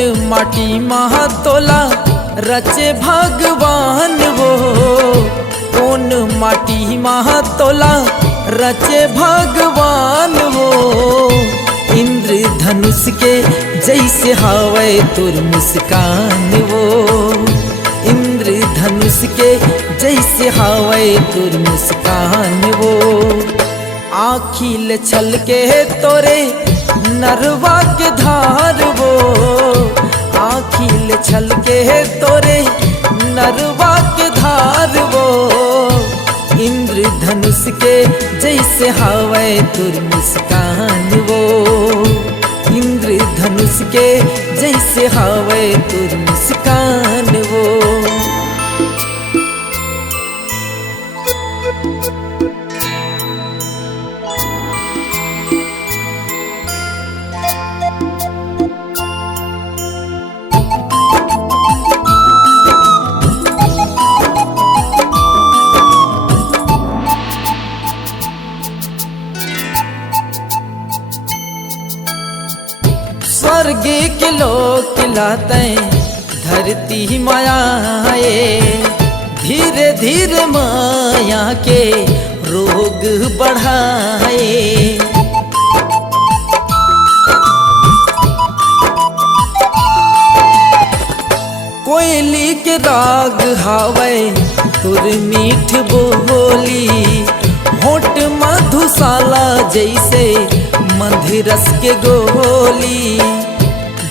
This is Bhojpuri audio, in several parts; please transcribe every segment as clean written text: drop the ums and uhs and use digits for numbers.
माटी महातोला रचे भगवान वो, कौन माटी महातोला रचे भगवान वो। इंद्रधनुष के जैसे हवे तुर मुस्कान वो, इंद्रधनुष के जैसे हवे तुर मुस्कान वो। आँखिल छल के तोरे नरवा के धार वो, आँखिल छल के तोरे नरवा के धार वो। इंद्रधनुष के जैसे हवे तुर मुस्कान वो, इंद्रधनुष के जैसे हवे तुर मुस्कान वो। स्वर्ग के लोग खिलाते धरती मायाए, धीरे धीरे माया के रोग बढ़ाए। कोयली के राग हावे तुर मीठ बोली, होठ मधुशाला जैसे मंदिरस के गोली।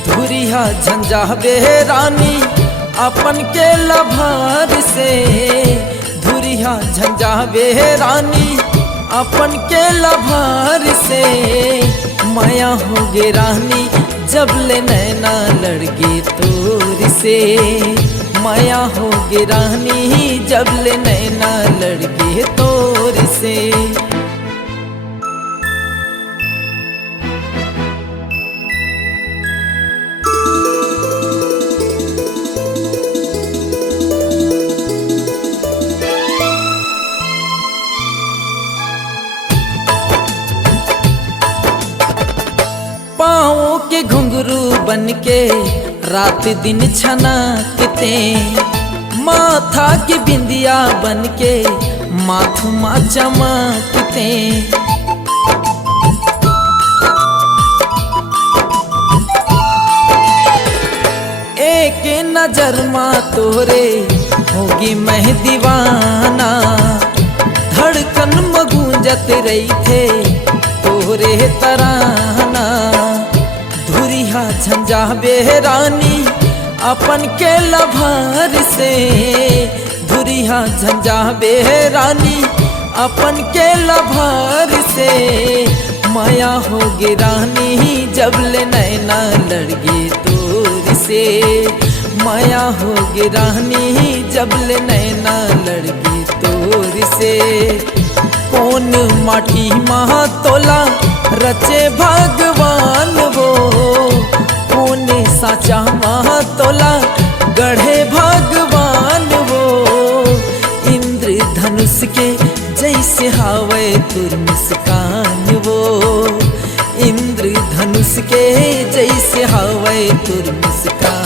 धुरिया झंझा बेरानी अपन के लभार से, धुरिया झंझा बेरानी अपन के लभार से। माया हो गे रानी जब ले नैना लड़गे तोर से, माया हो गे रानी जब ले नैना लड़गे तोर से। पाँव के घुंघरू बन के रात दिन छनाकते, माथा की बिंदिया बन के माथुमा चमकते। एक नजर माँ तोरे होगी मैं दीवाना, धड़कन में गूंजत रही थे तोरे तराना। धुरिया झंझा बेरानी अपन के लभार से, धुरिया झंझा बेरानी अपन के लभार से। माया हो गे रानी जब ले नैना लड़गे तोर से, माया हो गे रानी जब ले नैना लड़गे तोर से। कौन माटी महातोला रचे भगवान वो, कौन साचा महातोला गढ़े भगवान वो। इंद्रधनुष के जैसे हवे तुर मुस्कान वो, इंद्रधनुष के जैसे हवे तुर मुस्कान।